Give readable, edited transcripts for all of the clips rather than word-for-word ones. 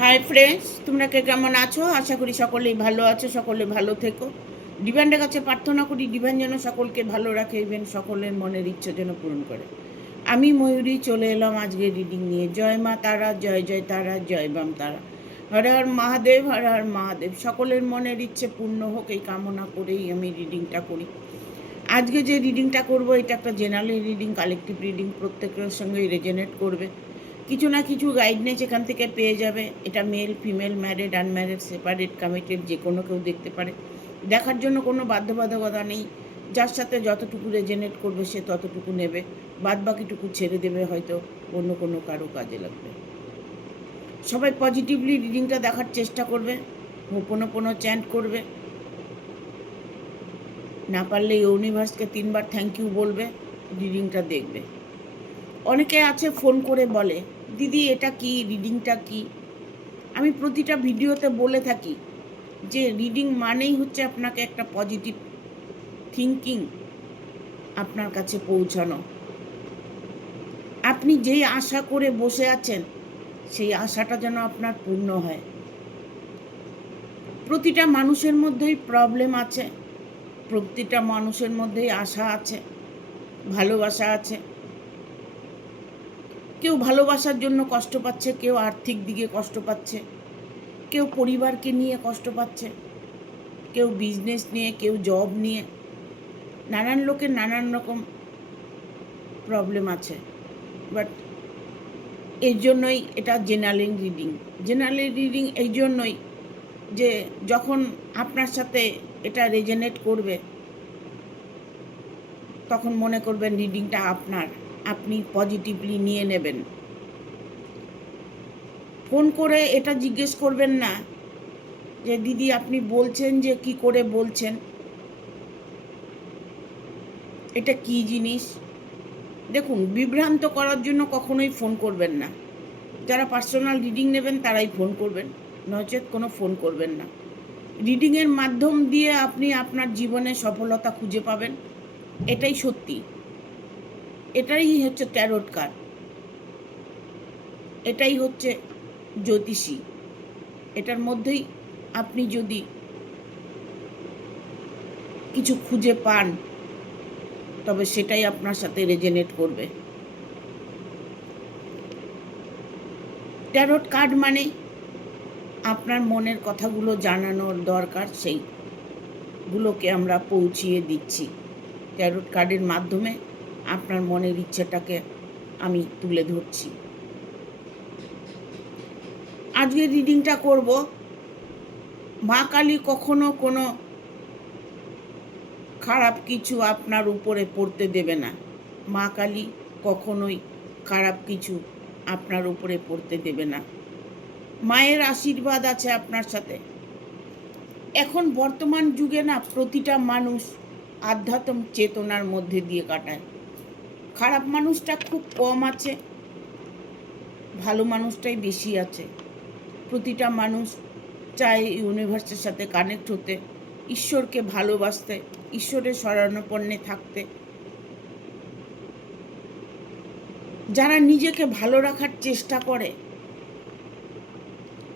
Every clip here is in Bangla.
হাই ফ্রেন্ডস, তোমরা কে কেমন আছো? আশা করি সকলেই ভালো আছো, সকলে ভালো থেকো। ডিভাইনের কাছে প্রার্থনা করি ডিভাইন যেন সকলকে ভালো রাখে, ইভেন সকলের মনের ইচ্ছা যেন পূরণ করে। আমি ময়ূরী চলে এলাম আজকে রিডিং নিয়ে। জয় মা তারা, জয় জয় তারা, জয় বাম তারা। হর হর মহাদেব, হর হর মহাদেব। সকলের মনের ইচ্ছে পূর্ণ হোক এই কামনা করেই আমি রিডিংটা করি। আজকে যে রিডিংটা করব এটা একটা জেনারেল রিডিং, কালেকটিভ রিডিং, প্রত্যেকের সঙ্গেই রেজনেট করবে। কিছু না কিছু গাইডনেস এখান থেকে পেয়ে যাবে। এটা male, female, married, unmarried, separate, committed, যে কোনো কেউ দেখতে পারে। দেখার জন্য কোনো বাধ্যবাধকতা নেই। যার সাথে যতটুকু রেজনেট করবে সে ততটুকু নেবে, বাদ বাকিটুকু ছেড়ে দেবে, হয়তো অন্য কোনো কারো কাজে লাগবে। সবাই পজিটিভলি রিডিংটা দেখার চেষ্টা করবে, হোপোনোপোনো চ্যান্ট করবে। না পারলে ইউনিভার্সকে 3বার থ্যাংক ইউ বলবে, রিডিংটা দেখবে। অনেকে আছে ফোন করে বলে, দিদি এটা কি, রিডিংটা কি? আমি প্রতিটা ভিডিওতে বলে থাকি যে রিডিং মানেই হচ্ছে আপনাকে একটা পজিটিভ থিঙ্কিং আপনার কাছে পৌঁছানো। আপনি যেই আশা করে বসে আছেন সেই আশাটা যেন আপনার পূর্ণ হয়। প্রতিটা মানুষের মধ্যেই প্রবলেম আছে, প্রতিটা মানুষের মধ্যেই আশা আছে, ভালোবাসা আছে। কেউ ভালোবাসার জন্য কষ্ট পাচ্ছে, কেউ আর্থিক দিকে কষ্ট পাচ্ছে, কেউ পরিবারকে নিয়ে কষ্ট পাচ্ছে, কেউ বিজনেস নিয়ে, কেউ জব নিয়ে। নানান লোকের নানান রকম প্রবলেম আছে। বাট এই জন্যই এটা জেনারেল রিডিং। জেনারেল রিডিং এই জন্যই যে যখন আপনার সাথে এটা রেজনেট করবে তখন মনে করবেন রিডিংটা আপনার, আপনি পজিটিভলি নিয়ে নেবেন। ফোন করে এটা জিজ্ঞেস করবেন না যে দিদি আপনি বলছেন যে কি করে বলছেন, এটা কি জিনিস। দেখুন, বিভ্রান্ত করার জন্য কখনোই ফোন করবেন না। যারা পার্সোনাল রিডিং নেবেন তারাই ফোন করবেন, নচেত কোনো ফোন করবেন না। রিডিংয়ের মাধ্যম দিয়ে আপনি আপনার জীবনে সফলতা খুঁজে পাবেন, এটাই সত্যি। এটাই হচ্ছে ট্যারোট কার্ড, এটাই হচ্ছে জ্যোতিষী। এটার মধ্যেই আপনি যদি কিছু খুঁজে পান তবে সেটাই আপনার সাথে রেজনেট করবে। ট্যারোট কার্ড মানে আপনার মনের কথাগুলো জানানোর দরকার, সেইগুলোকে আমরা পৌঁছিয়ে দিচ্ছি। ট্যারোট কার্ডের মাধ্যমে আপনার মনের ইচ্ছেটাকে আমি তুলে ধরছি। আজকে রিডিংটা করব। মা কালী কখনো কোনো খারাপ কিছু আপনার উপরে পড়তে দেবে না। মা কালী কখনোই খারাপ কিছু আপনার উপরে পড়তে দেবে না। মায়ের আশীর্বাদ আছে আপনার সাথে। এখন বর্তমান যুগে না প্রতিটা মানুষ আধ্যাত্ম চেতনার মধ্যে দিয়ে কাটায়। খারাপ মানুষটা খুব কম আছে, ভালো মানুষটাই বেশি আছে। প্রতিটা মানুষ চায় ইউনিভার্সের সাথে কানেক্ট হতে, ঈশ্বরকে ভালোবাসতে, ঈশ্বরের শরণাপন্নে থাকতে। যারা নিজেকে ভালো রাখার চেষ্টা করে,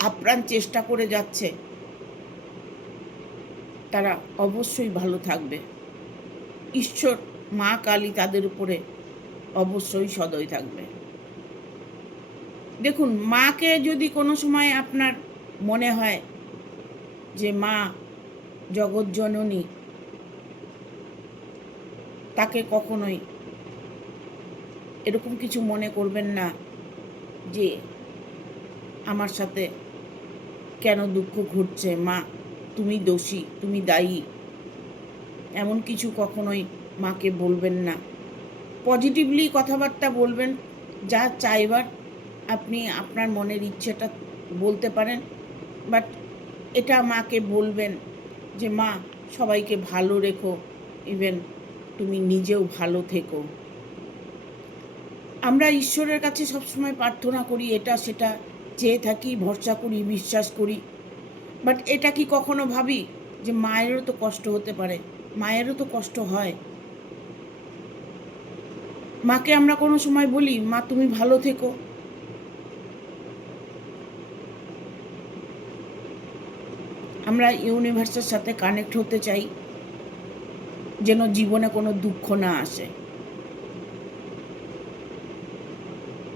আপ্রাণ চেষ্টা করে যাচ্ছে, তারা অবশ্যই ভালো থাকবে। ঈশ্বর মা কালী তাদের উপরে অবশ্যই সদয় থাকবে। দেখুন, মাকে যদি কোনো সময় আপনার মনে হয় যে মা জগৎজননী, তাকে কখনোই এরকম কিছু মনে করবেন না যে আমার সাথে কেন দুঃখ ঘটছে, মা তুমি দোষী, তুমি দায়ী, এমন কিছু কখনোই মাকে বলবেন না। পজিটিভলি কথাবার্তা বলবেন, যা চাইবার আপনি আপনার মনের ইচ্ছেটা বলতে পারেন। বাট এটা মাকে বলবেন যে মা সবাইকে ভালো রেখো, ইভেন তুমি নিজেও ভালো থেকো। আমরা ঈশ্বরের কাছে সবসময় প্রার্থনা করি, এটা সেটা চেয়ে থাকি, ভরসা করি, বিশ্বাস করি। বাট এটা কি কখনো ভাবি যে মায়েরও তো কষ্ট হতে পারে, মায়েরও তো কষ্ট হয়। মাকে আমরা কোনো সময় বলি মা তুমি ভালো থেকো? আমরা ইউনিভার্সের সাথে কানেক্ট হতে চাই, যেন জীবনে কোনো দুঃখ না আসে।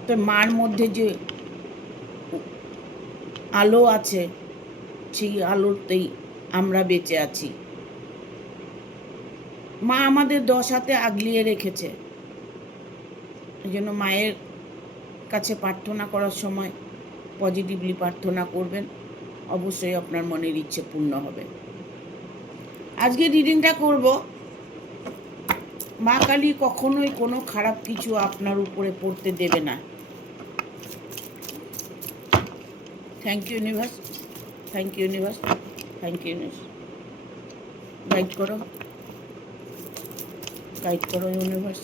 তো মার মধ্যে যে আলো আছে, সেই আলোতেই আমরা বেঁচে আছি। মা আমাদের 10 হাতে আগলিয়ে রেখেছে। এই জন্য মায়ের কাছে প্রার্থনা করার সময় পজিটিভলি প্রার্থনা করবেন, অবশ্যই আপনার মনের ইচ্ছে পূর্ণ হবে। আজকে রিডিংটা করব, মা কালী কখনোই কোনো খারাপ কিছু আপনার উপরে পড়তে দেবে না। Thank you universe, thank you universe, thank you universe. Guide করো, গাইড করো ইউনিভার্স।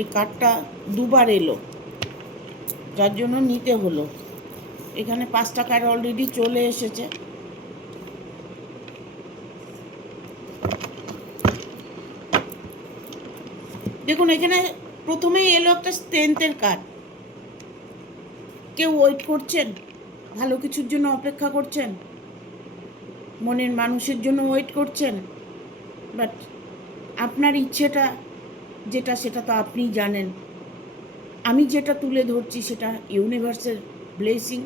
এই কার্ডটা দুবার এলো, যার জন্য নিতে হলো। এখানে 5টা কার্ড অলরেডি চলে এসেছে। দেখুন, এখানে প্রথমেই এলো একটা স্ট্রেংথের কার্ড। কেউ ওয়েট করছেন, ভালো কিছুর জন্য অপেক্ষা করছেন, মনের মানুষের জন্য ওয়েট করছেন, বাট আপনার ইচ্ছেটা যেটা সেটা তো আপনিই জানেন। আমি যেটা তুলে ধরছি সেটা ইউনিভার্সের ব্লেসিং।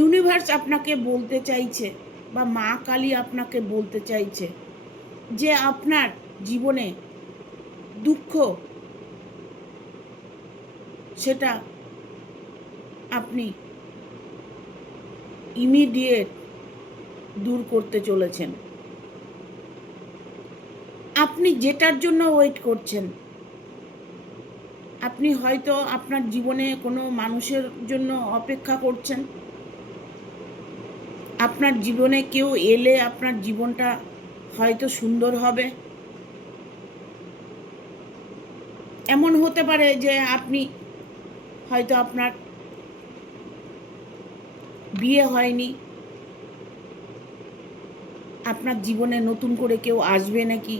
ইউনিভার্স আপনাকে বলতে চাইছে, বা মা কালী আপনাকে বলতে চাইছে যে আপনার জীবনে দুঃখ সেটা আপনি ইমিডিয়েট দূর করতে চলেছেন। আপনি যেটার জন্য ওয়েট করছেন, আপনি হয়তো আপনার জীবনে কোনো মানুষের জন্য অপেক্ষা করছেন। আপনার জীবনে কেউ এলে আপনার জীবনটা হয়তো সুন্দর হবে। এমন হতে পারে যে আপনি হয়তো আপনার বিয়ে হয়নি, আপনার জীবনে নতুন করে কেউ আসবে নাকি,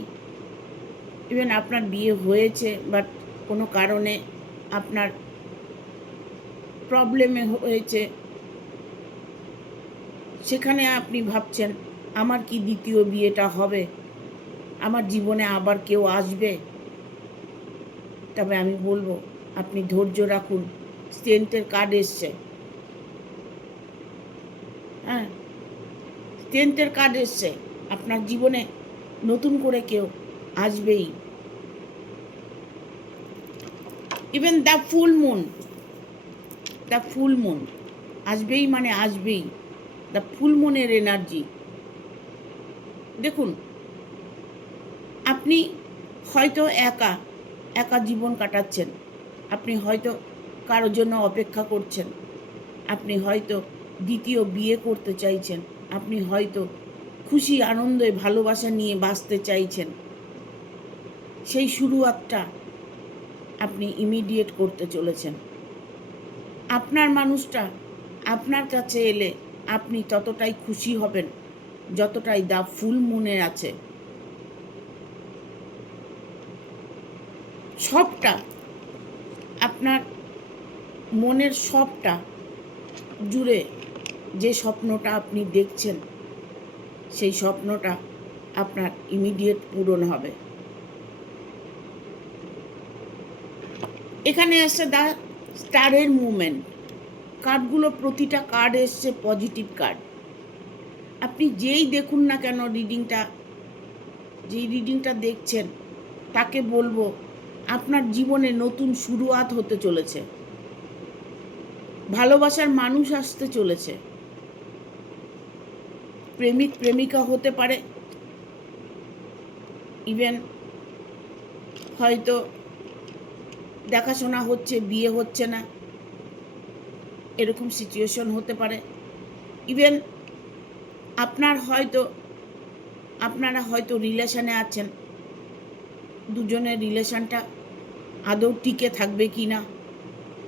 ইভেন আপনার বিয়ে হয়েছে বাট কোনো কারণে আপনার প্রবলেমে হয়েছে, সেখানে আপনি ভাবছেন আমার কি দ্বিতীয় বিয়েটা হবে, আমার জীবনে আবার কেউ আসবে। তবে আমি বলবো আপনি ধৈর্য রাখুন, স্ট্রেংথের কার্ড এসছে। হ্যাঁ, স্ট্রেংথের কার্ড এসছে, আপনার জীবনে নতুন করে কেউ আসবেই। ইভেন দ্য ফুল মুন আসবেই, মানে আসবেই। দ্য ফুল মুনের এনার্জি। দেখুন, আপনি হয়তো একা জীবন কাটাচ্ছেন, আপনি হয়তো কারোর জন্য অপেক্ষা করছেন, আপনি হয়তো দ্বিতীয় বিয়ে করতে চাইছেন, আপনি হয়তো খুশি আনন্দে ভালোবাসা নিয়ে বাঁচতে চাইছেন। সেই শুরুয়াতটা আপনি ইমিডিয়েট করতে চলেছেন। আপনার মানুষটা আপনার কাছে এলে আপনি ততটাই খুশি হবেন যতটাই দ্য ফুল মুনের আছে। সবটা আপনার মনের সবটা জুড়ে যে স্বপ্নটা আপনি দেখছেন, সেই স্বপ্নটা আপনার ইমিডিয়েট পূরণ হবে। এখানে এসছে দ্য স্টারের মুভমেন্ট। কার্ডগুলো প্রতিটা কার্ড এসছে পজিটিভ কার্ড। আপনি যেই দেখুন না কেন যেই রিডিংটা দেখছেন, তাকে বলবো আপনার জীবনে নতুন শুরুয়াত হতে চলেছে, ভালোবাসার মানুষ আসতে চলেছে। প্রেমিক প্রেমিকা হতে পারে, ইভেন হয়তো দেখাশোনা হচ্ছে, বিয়ে হচ্ছে না, এরকম সিচুয়েশন হতে পারে। ইভেন আপনারা হয়তো রিলেশনে আছেন, দুজনের রিলেশনটা আদৌ টিকে থাকবে কি না,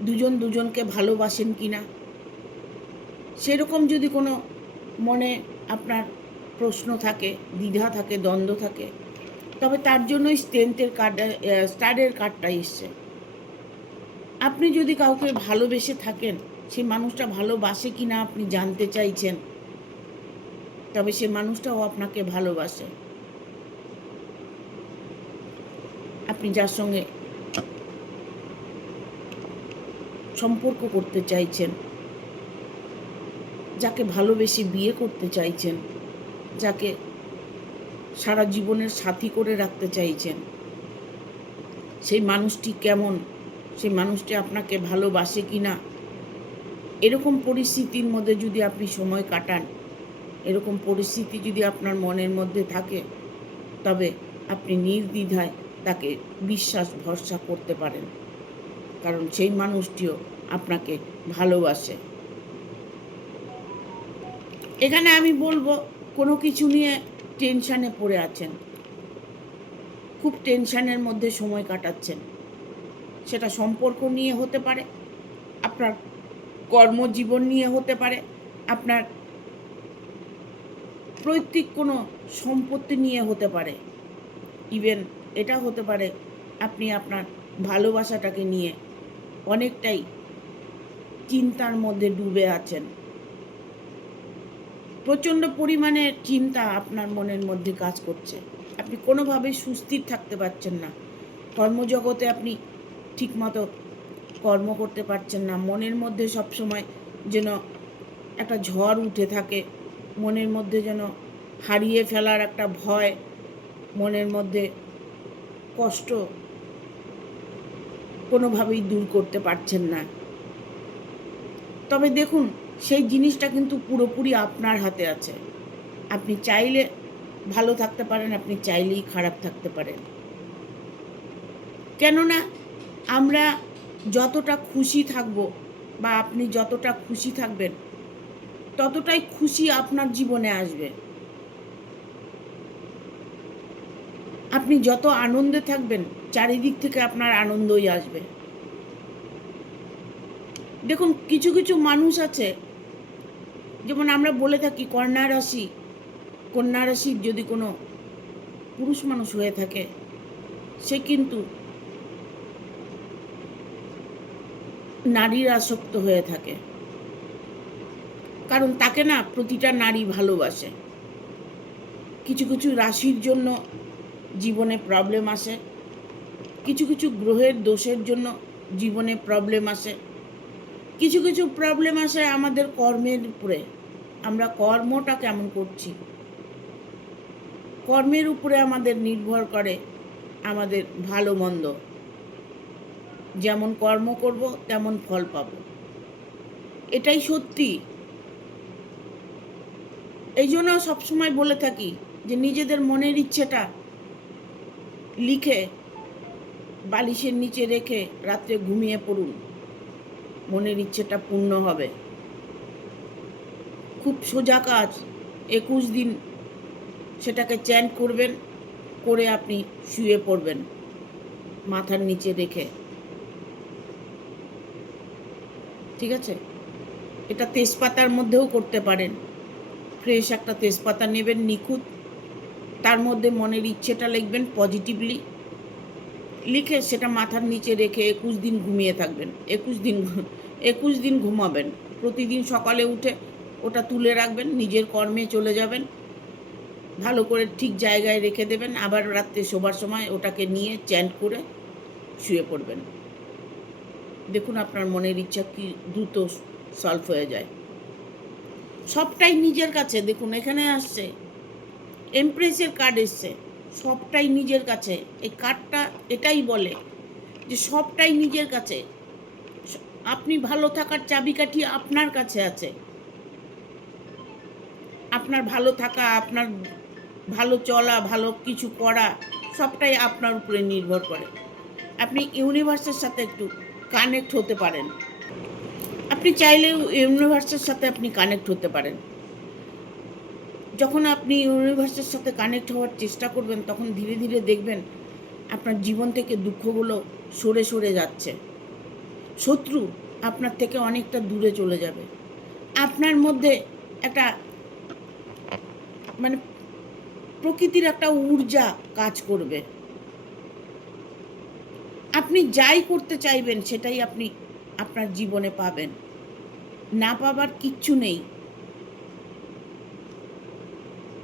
দুজন দুজনকে ভালোবাসেন কি না, সেরকম যদি কোনো মনে আপনার প্রশ্ন থাকে, দ্বিধা থাকে, দ্বন্দ্ব থাকে, তবে তার জন্যই স্টারের কার্ডটা এসছে। আপনি যদি কাউকে ভালোবেসে থাকেন, সেই মানুষটা ভালোবাসে কি না আপনি জানতে চাইছেন, তবে সে মানুষটাও আপনাকে ভালোবাসে। আপনি যার সঙ্গে সম্পর্ক করতে চাইছেন, যাকে ভালোবেসে বিয়ে করতে চাইছেন, যাকে সারা জীবনের সাথী করে রাখতে চাইছেন, সেই মানুষটি কেমন, সেই মানুষটি আপনাকে ভালোবাসে কি না, এরকম পরিস্থিতির মধ্যে যদি আপনি সময় কাটান, এরকম পরিস্থিতি যদি আপনার মনের মধ্যে থাকে, তবে আপনি নির্দ্বিধায় তাকে বিশ্বাস ভরসা করতে পারেন, কারণ সেই মানুষটিও আপনাকে ভালোবাসে। এখানে আমি বলবো, কোনো কিছু নিয়ে টেনশানে পড়ে আছেন, খুব টেনশানের মধ্যে সময় কাটাচ্ছেন, সেটা সম্পর্ক নিয়ে হতে পারে, আপনার কর্মজীবন নিয়ে হতে পারে, আপনার পৈতৃক কোনো সম্পত্তি নিয়ে হতে পারে, ইভেন এটা হতে পারে আপনি আপনার ভালোবাসাটাকে নিয়ে অনেকটাই চিন্তার মধ্যে ডুবে আছেন। প্রচণ্ড পরিমাণে চিন্তা আপনার মনের মধ্যে কাজ করছে, আপনি কোনোভাবেই সুস্থির থাকতে পারছেন না, কর্মজগতে আপনি ঠিকমতো কর্ম করতে পারছেন না, মনের মধ্যে সবসময় যেন একটা ঝড় উঠে থাকে, মনের মধ্যে যেন হারিয়ে ফেলার একটা ভয়, মনের মধ্যে কষ্ট কোনোভাবেই দূর করতে পারছেন না। তবে দেখুন, সেই জিনিসটা কিন্তু পুরোপুরি আপনার হাতে আছে। আপনি চাইলে ভালো থাকতে পারেন, আপনি চাইলেই খারাপ থাকতে পারেন। কেননা আমরা যতটা খুশি থাকব, বা আপনি যতটা খুশি থাকবেন, ততটাই খুশি আপনার জীবনে আসবে। আপনি যত আনন্দে থাকবেন, চারিদিক থেকে আপনার আনন্দই আসবে। দেখুন, কিছু কিছু মানুষ আছে, যেমন আমরা বলে থাকি কন্যা রাশির যদি কোনো পুরুষ মানুষ হয়ে থাকে, সে কিন্তু নারীর আসক্ত হয়ে থাকে, কারণ তাকে না প্রতিটা নারী ভালোবাসে। কিছু কিছু রাশির জন্য জীবনে প্রবলেম আসে, কিছু কিছু গ্রহের দোষের জন্য জীবনে প্রবলেম আসে, কিছু কিছু প্রবলেম আসে আমাদের কর্মের উপরে, আমরা কর্মটা কেমন করছি, কর্মের উপরে আমাদের নির্ভর করে আমাদের ভালো মন্দ। যেমন কর্ম করব তেমন ফল পাব, এটাই সত্যি। এই জন্য সবসময় বলে থাকি যে নিজেদের মনের ইচ্ছেটা লিখে বালিশের নিচে রেখে রাত্রে ঘুমিয়ে পড়ুন, মনের ইচ্ছেটা পূর্ণ হবে। খুব সোজা কাজ, 21 দিন সেটাকে চ্যান্ট করবেন, করে আপনি শুয়ে পড়বেন মাথার নিচে রেখে, ঠিক আছে? এটা তেজপাতার মধ্যেও করতে পারেন। ফ্রেশ একটা তেজপাতা নেবেন নিখুঁত, তার মধ্যে মনের ইচ্ছেটা লিখবেন পজিটিভলি, লিখে সেটা মাথার নিচে রেখে 21 দিন ঘুমিয়ে থাকবেন। 21 দিন ঘুমাবেন। প্রতিদিন সকালে উঠে ওটা তুলে রাখবেন, নিজের কর্মে চলে যাবেন, ভালো করে ঠিক জায়গায় রেখে দেবেন, আবার রাত্রে শোবার সময় ওটাকে নিয়ে চ্যান্ট করে শুয়ে পড়বেন। দেখুন আপনার মনের ইচ্ছা কি দ্রুত সলভ হয়ে যায়। সবটাই নিজের কাছে। দেখুন এখানে আসছে এমপ্রেসের কার্ড এসছে, সবটাই নিজের কাছে। এই কার্ডটা এটাই বলে যে সবটাই নিজের কাছে, আপনি ভালো থাকার চাবিকাঠি আপনার কাছে আছে। আপনার ভালো থাকা, আপনার ভালো চলা, ভালো কিছু করা, সবটাই আপনার উপরে নির্ভর করে। আপনি ইউনিভার্সের সাথে একটু কানেক্ট হতে পারেন। আপনি চাইলেও ইউনিভার্সের সাথে আপনি কানেক্ট হতে পারেন। যখন আপনি ইউনিভার্সের সাথে কানেক্ট হওয়ার চেষ্টা করবেন, তখন ধীরে ধীরে দেখবেন আপনার জীবন থেকে দুঃখগুলো সরে সরে যাচ্ছে। শত্রু আপনার থেকে অনেকটা দূরে চলে যাবে। আপনার মধ্যে একটা মানে প্রকৃতির একটা ঊর্জা কাজ করবে। আপনি যাই করতে চাইবেন সেটাই আপনি আপনার জীবনে পাবেন। না পাবার কিচ্ছু নেই।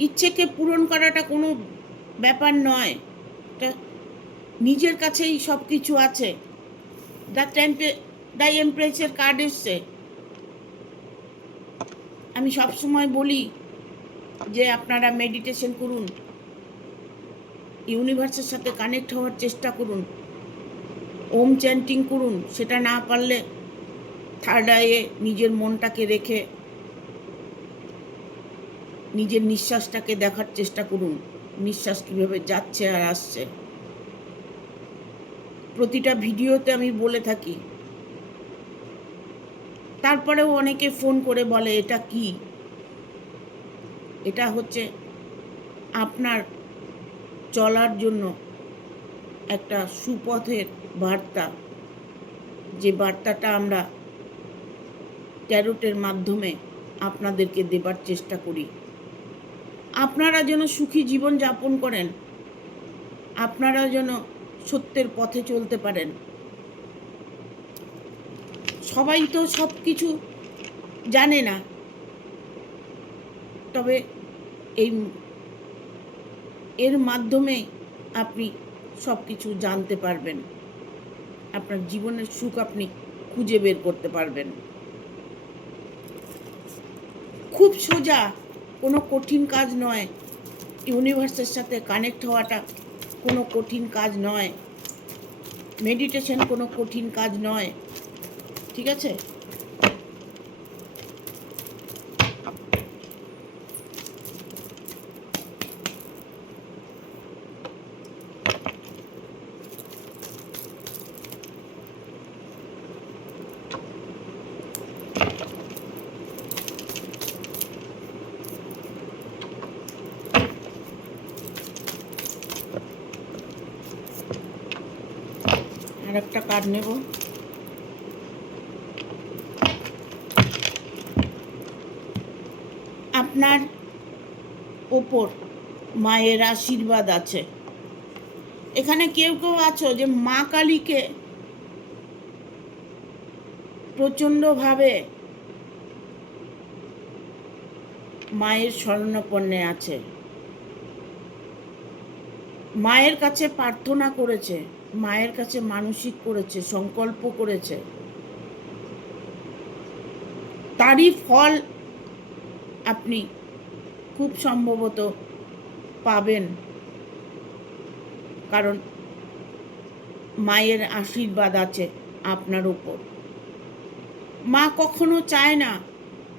ইচ্ছেকে পূরণ করাটা কোনো ব্যাপার নয়, এটা নিজের কাছেই সব কিছু আছে। দ্য এমপ্রেসের কার্ড এসছে। আমি সবসময় বলি যে আপনারা মেডিটেশন করুন, ইউনিভার্সের সাথে কানেক্ট হওয়ার চেষ্টা করুন, ওম চ্যান্টিং করুন। সেটা না পারলে থার্ড আইয়ে নিজের মনটাকে রেখে নিজের নিঃশ্বাসটাকে দেখার চেষ্টা করুন, নিঃশ্বাস কীভাবে যাচ্ছে আর আসছে। প্রতিটা ভিডিওতে আমি বলে থাকি। তারপরেও অনেকে ফোন করে বলে এটা কি? এটা হচ্ছে আপনার চলার জন্য একটা সুপথের বার্তা, যে বার্তাটা আমরা ট্যারোটের মাধ্যমে আপনাদেরকে দেবার চেষ্টা করি। আপনারা যেন সুখী জীবন যাপন করেন, আপনারা যেন সত্যের পথে চলতে পারেন। সবাই তো সব কিছু জানে না, তবে এর মাধ্যমে আপনি সব কিছু জানতে পারবেন। আপনার জীবনের সুখ আপনি খুঁজে বের করতে পারবেন। খুব সোজা, কোনো কঠিন কাজ নয়। ইউনিভার্সের সাথে কানেক্ট হওয়াটা কোনো কঠিন কাজ নয়। মেডিটেশন কোনো কঠিন কাজ নয়, ঠিক আছে? আর একটা কার্ড নেব। আপনার ওপর মায়ের আশীর্বাদ আছে। এখানে কেউ কেউ আছো যে মা কালীকে প্রচণ্ডভাবে মায়ের শরণাপন্নে আছে, মায়ের কাছে প্রার্থনা করেছে, মায়ের কাছে মানসিক করেছে, সংকল্প করেছে। তারই ফল আপনি খুব সম্ভবত পাবেন, কারণ মায়ের আশীর্বাদ আছে আপনার উপর। মা কখনো চায় না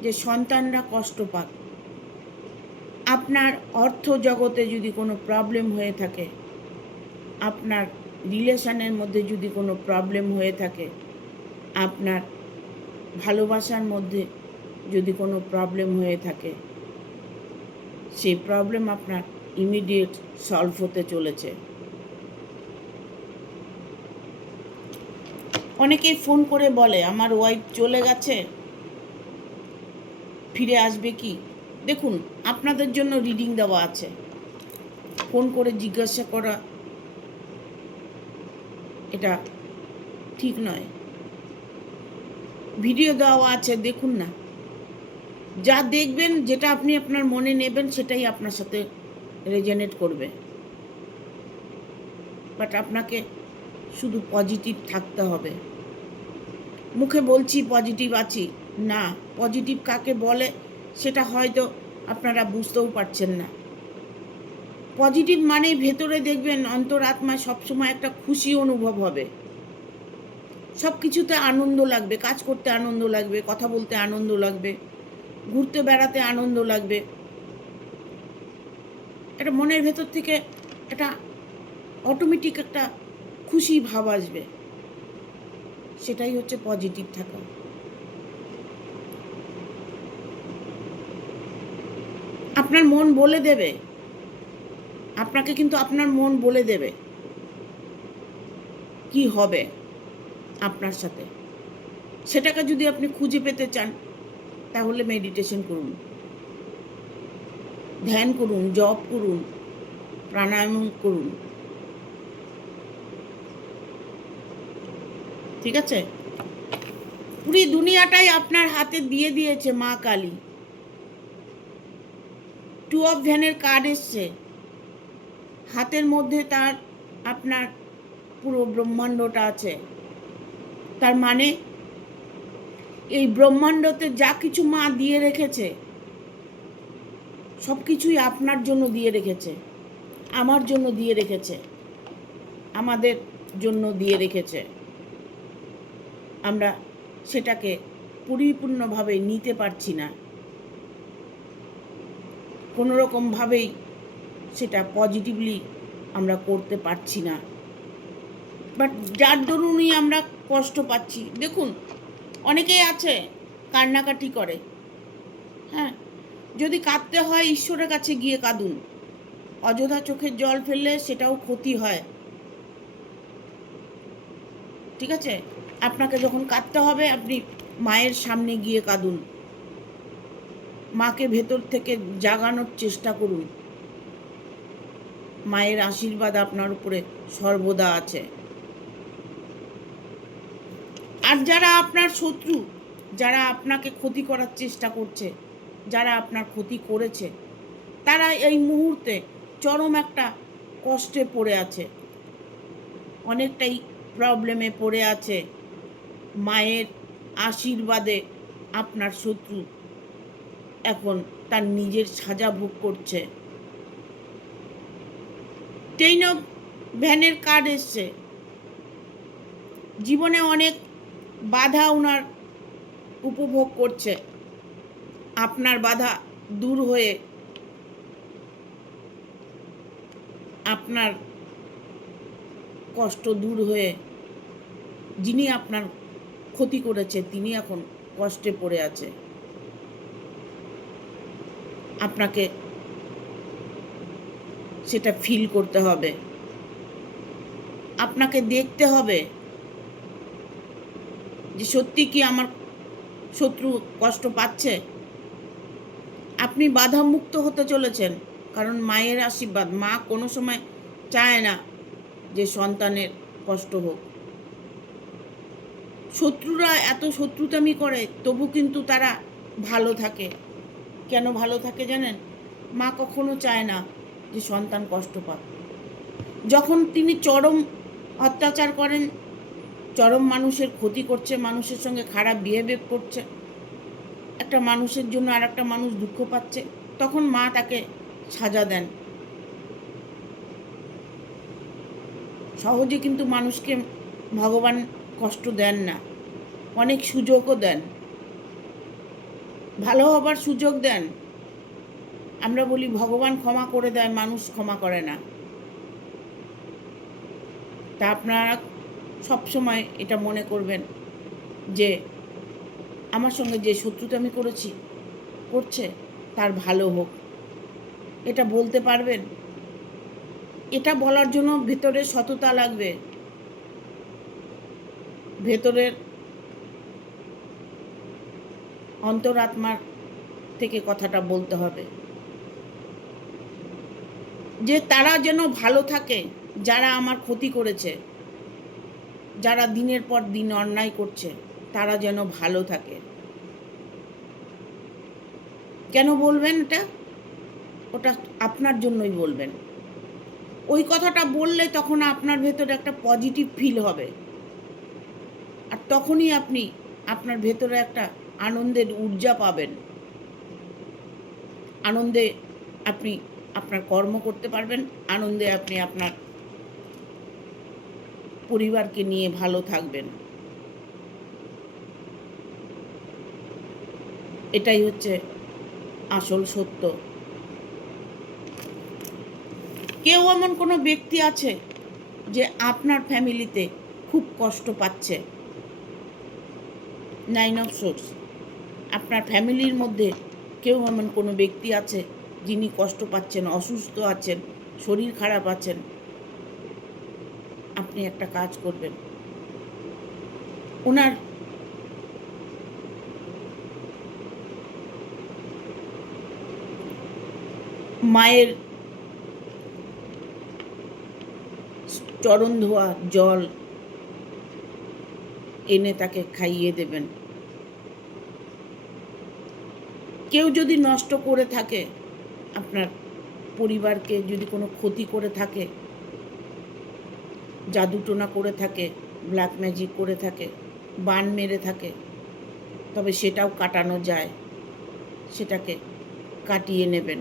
যে সন্তানরা কষ্ট পাক। আপনার অর্থ জগতে যদি কোনো প্রবলেম হয়ে থাকে, আপনার রিলেশনের মধ্যে যদি কোনো প্রবলেম হয়ে থাকে, আপনার ভালোবাসার মধ্যে যদি কোনো প্রবলেম হয়ে থাকে, সেই প্রবলেম আপনার ইমিডিয়েট সলভ হতে চলেছে। অনেকেই ফোন করে বলে আমার ওয়াইফ চলে গেছে, ফিরে আসবে কি? দেখুন, আপনাদের জন্য রিডিং দেওয়া আছে। ফোন করে জিজ্ঞাসা করা এটা ঠিক নয়। ভিডিও দেওয়া আছে, দেখুন না। যা দেখবেন, যেটা আপনি আপনার মনে নেবেন, সেটাই আপনার সাথে রেজনেট করবে। বাট আপনাকে শুধু পজিটিভ থাকতে হবে। মুখে বলছি পজিটিভ আছি, না, পজিটিভ কাকে বলে সেটা হয়তো আপনারা বুঝতেও পারছেন না। পজিটিভ মানে ভেতরে দেখবেন অন্তরাত্মায় সবসময় একটা খুশি অনুভব হবে, সব কিছুতে আনন্দ লাগবে, কাজ করতে আনন্দ লাগবে, কথা বলতে আনন্দ লাগবে, ঘুরতে বেড়াতে আনন্দ লাগবে। এটা মনের ভেতর থেকে এটা অটোমেটিক একটা খুশি ভাব আসবে। সেটাই হচ্ছে পজিটিভ থাকা। আপনার মন বলে দেবে, আপনাকে কিন্তু আপনার মন বলে দেবে কি হবে আপনার সাথে। সেটাকে যদি আপনি খুঁজে পেতে চান তাহলে মেডিটেশন করুন, ধ্যান করুন, জপ করুন, প্রাণায়াম করুন। ঠিক আছে? পুরো দুনিয়াটাই আপনার হাতে দিয়ে দিয়েছে মা কালী। 2 অফ ভ্যানের কার্ড এসছে হাতের মধ্যে, তার আপনার পুরো ব্রহ্মাণ্ডটা আছে। তার মানে এই ব্রহ্মাণ্ডতে যা কিছু মা দিয়ে রেখেছে সব কিছুই আপনার জন্য দিয়ে রেখেছে, আমার জন্য দিয়ে রেখেছে, আমাদের জন্য দিয়ে রেখেছে। আমরা সেটাকে পরিপূর্ণভাবে নিতে পারছি না, কোনো রকমভাবেই সেটা পজিটিভলি আমরা করতে পারছি না। বাট যার দরুনই আমরা কষ্ট পাচ্ছি। দেখুন, অনেকেই আছে কান্নাকাটি করে। হ্যাঁ, যদি কাঁদতে হয় ঈশ্বরের কাছে গিয়ে কাঁদুন। অযথা চোখের জল ফেললে সেটাও ক্ষতি হয়। ঠিক আছে? আপনাকে যখন কাঁদতে হবে আপনি মায়ের সামনে গিয়ে কাঁদুন, মাকে ভেতর থেকে জাগানোর চেষ্টা করুন। মায়ের আশীর্বাদ আপনার উপরে সর্বদা আছে। আর যারা আপনার শত্রু, যারা আপনাকে ক্ষতি করার চেষ্টা করছে, যারা আপনার ক্ষতি করেছে, তারা এই মুহূর্তে চরম একটা কষ্টে পড়ে আছে, অনেকটাই প্রবলেমে পড়ে আছে। মায়ের আশীর্বাদে আপনার শত্রু এখন তার নিজের সাজা ভোগ করছে। 10 অফ ভ্যানের কার্ড এসছে। জীবনে অনেক বাধা ওনার উপভোগ করছে। আপনার বাধা দূর হয়ে আপনার কষ্ট দূর হয়ে যিনি আপনার ক্ষতি করেছে তিনি এখন কষ্টে পড়ে আছে। আপনাকে সেটা ফিল করতে হবে, আপনাকে দেখতে হবে যে সত্যি কি আমার শত্রু কষ্ট পাচ্ছে। আপনি বাধামুক্ত হতে চলেছেন, কারণ মায়ের আশীর্বাদ। মা কোনো সময় চায় না যে সন্তানের কষ্ট হোক। শত্রুরা এত শত্রুতামি করে তবু কিন্তু তারা ভালো থাকে। কেন ভালো থাকে জানেন? মা কখনো চায় না যে সন্তান কষ্ট পাক। যখন তিনি চরম অত্যাচার করেন, চরম মানুষের ক্ষতি করছে, মানুষের সঙ্গে খারাপ বিহেভিয়ার করছে, একটা মানুষের জন্য আর একটা মানুষ দুঃখ পাচ্ছে, তখন মা তাকে সাজা দেন। সহজে কিন্তু মানুষকে ভগবান কষ্ট দেন না, অনেক সুযোগও দেন, ভালো হবার সুযোগ দেন। আমরা বলি ভগবান ক্ষমা করে দেয়, মানুষ ক্ষমা করে না। তা আপনারা সবসময় এটা মনে করবেন যে আমার সঙ্গে যে শত্রুতামি করছে তার ভালো হোক, এটা বলতে পারবেন। এটা বলার জন্য ভেতরের সততা লাগবে, ভেতরের অন্তরাত্মার থেকে কথাটা বলতে হবে যে তারা যেন ভালো থাকে, যারা আমার ক্ষতি করেছে, যারা দিনের পর দিন অন্যায় করছে, তারা যেন ভালো থাকে। কেন বলবেন এটা? ওটা আপনার জন্যই বলবেন। ওই কথাটা বললে তখন আপনার ভেতরে একটা পজিটিভ ফিল হবে, আর তখনই আপনি আপনার ভেতরে একটা আনন্দের ঊর্জা পাবেন। আনন্দে আপনি আপনার কর্ম করতে পারবেন, আনন্দে আপনি আপনার পরিবারকে নিয়ে ভালো থাকবেন। এটাই হচ্ছে আসল সত্য। কেউ এমন কোনো ব্যক্তি আছে যে আপনার ফ্যামিলিতে খুব কষ্ট পাচ্ছে। 9 অফ সোর্স, আপনার ফ্যামিলির মধ্যে কেউ এমন কোনো ব্যক্তি আছে যিনি কষ্ট পাচ্ছেন, অসুস্থ আছেন, শরীর খারাপ আছেন। আপনি একটা কাজ করবেন, ওনার মায়ের চরণ ধোয়া জল এনে তাকে খাইয়ে দেবেন। কেউ যদি নষ্ট করে থাকে, আপনার পরিবারকে যদি কোনো ক্ষতি করে থাকে, জাদুটোনা করে থাকে, ব্ল্যাক ম্যাজিক করে থাকে, বান মেরে থাকে, তবে সেটাও কাটানো যায়, সেটাকে কাটিয়ে নেবেন।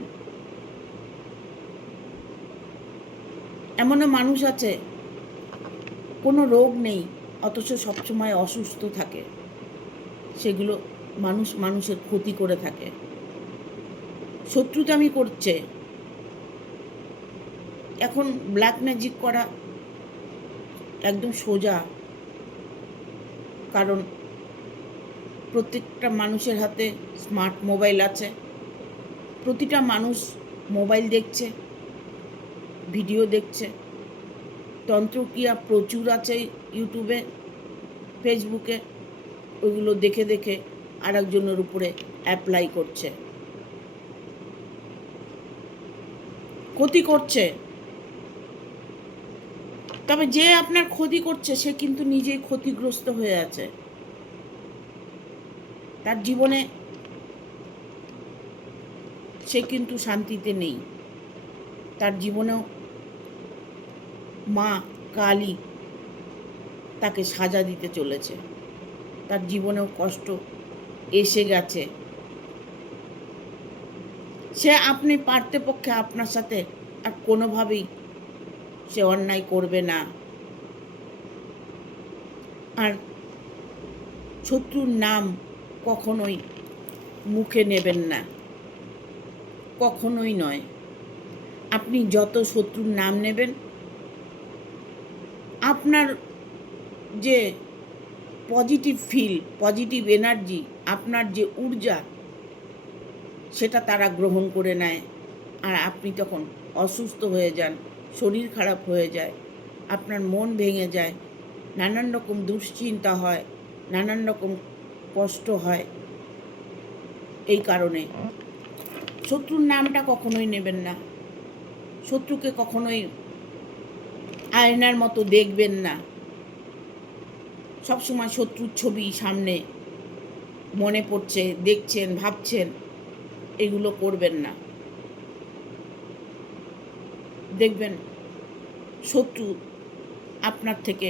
এমনও মানুষ আছে কোনো রোগ নেই অথচ সবসময় অসুস্থ থাকে, সেগুলো মানুষের ক্ষতি করে থাকে, শত্রুতামি করছে। এখন ব্ল্যাক ম্যাজিক করা একদম সোজা, কারণ প্রত্যেকটা মানুষের হাতে স্মার্ট মোবাইল আছে, প্রতিটা মানুষ মোবাইল দেখছে, ভিডিও দেখছে, তন্ত্রক্রিয়া প্রচুর আছে ইউটিউবে, ফেসবুকে, ওইগুলো দেখে দেখে আরেকজনের উপরে অ্যাপ্লাই করছে, ক্ষতি করছে। তবে যে আপনার ক্ষতি করছে সে কিন্তু নিজেই ক্ষতিগ্রস্ত হয়ে আছে, তার জীবনে সে কিন্তু শান্তিতে নেই, তার জীবনেও মা কালী তাকে সাজা দিতে চলেছে, তার জীবনেও কষ্ট এসে গেছে। সে আপনি পারতে পক্ষে আপনার সাথে আর কোনোভাবেই সে অন্যায় করবে না। আর শত্রুর নাম কখনোই মুখে নেবেন না, কখনোই নয়। আপনি যত শত্রুর নাম নেবেন, আপনার যে পজিটিভ ফিল, পজিটিভ এনার্জি, আপনার যে ঊর্জা, সেটা তারা গ্রহণ করে নেয়। আর আপনি তখন অসুস্থ হয়ে যান, শরীর খারাপ হয়ে যায়, আপনার মন ভেঙে যায়, নানান রকম দুশ্চিন্তা হয়, নানান রকম কষ্ট হয়। এই কারণে শত্রুর নামটা কখনোই নেবেন না, শত্রুকে কখনোই আয়নার মতো দেখবেন না, সবসময় শত্রুর ছবি সামনে মনে পড়ছে, দেখছেন, ভাবছেন, এগুলো করবেন না। দেখবেন শত্রু আপনার থেকে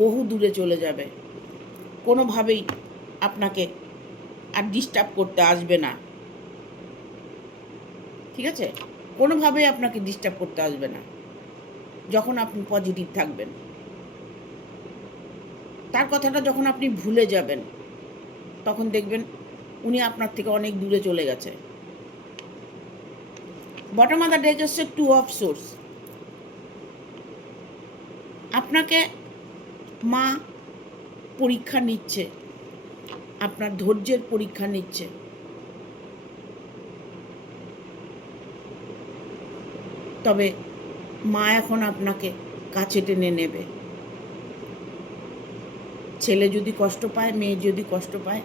বহু দূরে চলে যাবে, কোনোভাবেই আপনাকে আর ডিস্টার্ব করতে আসবে না, ঠিক আছে? কোনোভাবেই আপনাকে ডিস্টার্ব করতে আসবে না যখন আপনি পজিটিভ থাকবেন। তার কথাটা যখন আপনি ভুলে যাবেন, তখন দেখবেন উনি আপনার থেকে অনেক দূরে চলে গেছে। বটম অফ দ্য ডেক হচ্ছে 2 অফ সোর্স। আপনাকে মা পরীক্ষা নিচ্ছে, আপনার ধৈর্যের পরীক্ষা নিচ্ছে। তবে মা এখন আপনাকে কাছে টেনে নেবে। ছেলে যদি কষ্ট পায়, মেয়ে যদি কষ্ট পায়,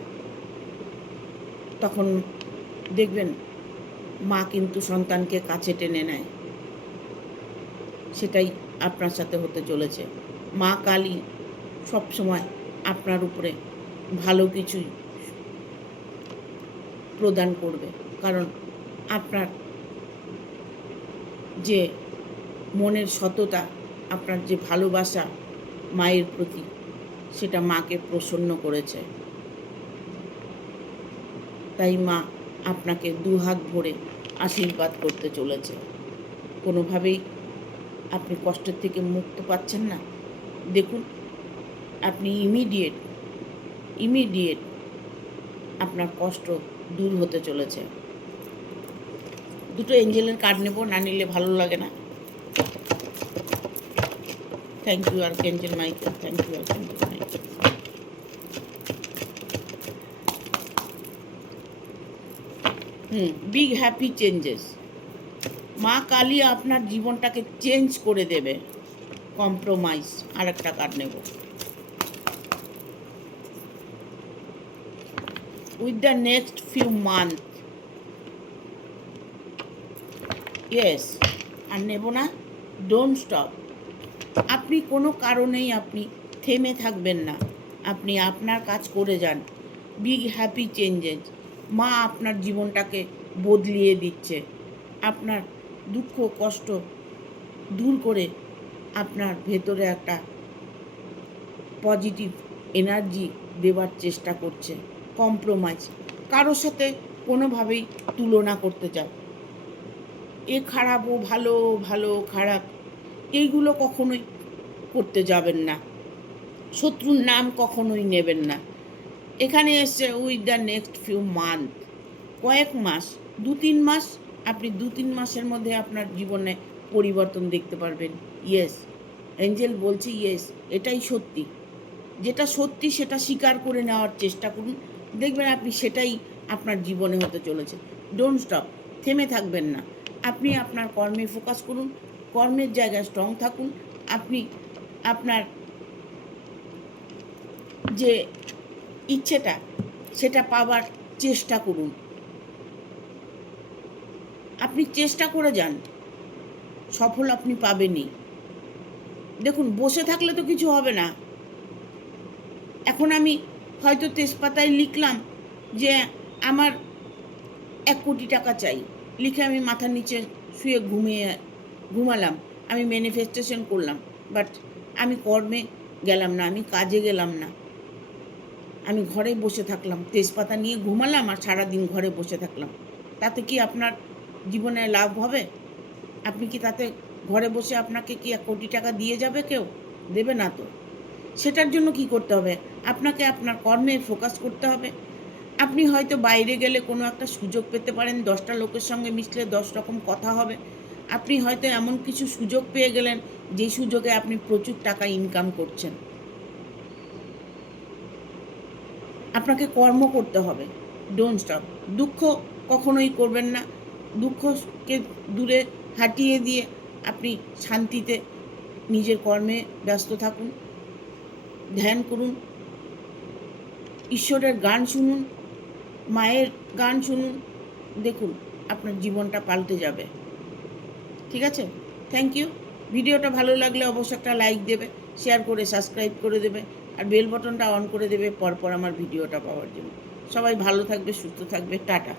তখন দেখবেন মা কিন্তু সন্তানকে কাছে টেনে নেয়। সেটাই আপনার সাথে হতে চলেছে। মা কালী সবসময় আপনার উপরে ভালো কিছু প্রদান করবে, কারণ আপনার যে মনের সততা, আপনার যে ভালোবাসা মায়ের প্রতি, সেটা মাকে প্রসন্ন করেছে। তাই মা আপনাকে দুহাত ভরে আশীর্বাদ করতে চলেছে। কোনোভাবেই আপনি কষ্টের থেকে মুক্ত পাচ্ছেন না, দেখুন আপনি ইমিডিয়েট আপনার কষ্ট দূর হতে চলেছে। দুটো এঞ্জেলের কার্ড নেব, না নিলে ভালো লাগে না। Thank you archangel Michael, thank you archangel Michael. Big happy changes. মা কালী আপনার জীবনটাকে চেঞ্জ করে দেবে। কম্প্রোমাইজ, আর একটা কার্ড নেব। With the next few month, yes, আর নেব না। Don't stop. আপনি কোনো কারণেই আপনি থেমে থাকবেন না, আপনি আপনার কাজ করে যান। Big happy changes. মা আপনার জীবনটাকে বদলিয়ে দিচ্ছে, আপনার দুঃখ কষ্ট দূর করে আপনার ভেতরে একটা পজিটিভ এনার্জি দেওয়ার চেষ্টা করছে। কম্প্রোমাইজ, কারোর সাথে কোনোভাবেই তুলনা করতে যাও, এ খারাপ ও ভালো, ভালো খারাপ, এইগুলো কখনোই করতে যাবেন না। শত্রুর নাম কখনোই নেবেন না। এখানে এসছে with the next few month, কয়েক মাস, 2-3 মাস, আপনি 2-3 মাসের মধ্যে আপনার জীবনে পরিবর্তন দেখতে পারবেন। ইয়েস, এঞ্জেল বলছে ইয়েস, এটাই সত্যি। যেটা সত্যি সেটা স্বীকার করে নেওয়ার চেষ্টা করুন, দেখবেন আপনি সেটাই আপনার জীবনে হতে চলেছে। ডোন্ট স্টপ, থেমে থাকবেন না। আপনি আপনার কর্মে ফোকাস করুন, কর্মের জায়গায় স্ট্রং থাকুন। আপনি আপনার যে ইচ্ছেটা সেটা পাওয়ার চেষ্টা করুন। আপনি চেষ্টা করে যান, সফল আপনি পাবেনই। দেখুন, বসে থাকলে তো কিছু হবে না। এখন আমি হয়তো তেজপাতায় লিখলাম যে আমার 1 কোটি টাকা চাই, লিখে আমি মাথার নিচে শুয়ে ঘুমালাম, আমি ম্যানিফেস্টেশন করলাম, বাট আমি কর্মে গেলাম না, আমি কাজে গেলাম না, আমি ঘরে বসে থাকলাম, তেজপাতা নিয়ে ঘুমালাম আর সারাদিন ঘরে বসে থাকলাম। তাতে কি আপনার জীবনে লাভ হবে? আপনি কি তাতে ঘরে বসে আপনাকে কি 1 কোটি টাকা দিয়ে যাবে কেউ? দেবে না তো। সেটার জন্য কি করতে হবে? আপনাকে আপনার কর্মে ফোকাস করতে হবে। আপনি হয়তো বাইরে গেলে কোনো একটা সুযোগ পেতে পারেন, 10টা লোকের সঙ্গে মিশলে 10 রকম কথা হবে। আপনি হয়তো এমন কিছু সুযোগ পেয়ে গেলেন যে সুযোগে আপনি প্রচুর টাকা ইনকাম করছেন। আপনাকে কর্ম করতে হবে। Don't stop. দুঃখ কখনোই করবেন না। দুঃখকে দূরে হাটিয়ে দিয়ে আপনি শান্তিতে নিজের কর্মে ব্যস্ত থাকুন, ধ্যান করুন, ঈশ্বরের গান শুনুন, মায়ের গান শুনুন, দেখুন আপনার জীবনটা পাল্টে যাবে। ঠিক আছে? Thank you. ভিডিওটা ভালো লাগলে অবশ্যই একটা লাইক দেবে, শেয়ার করে সাবস্ক্রাইব করে দেবে, আর বেল বাটনটা অন করে দেবে পরপর আমার ভিডিওটা পাওয়ার জন্য। সবাই ভালো থাকবে, সুস্থ থাকবে। টাটা।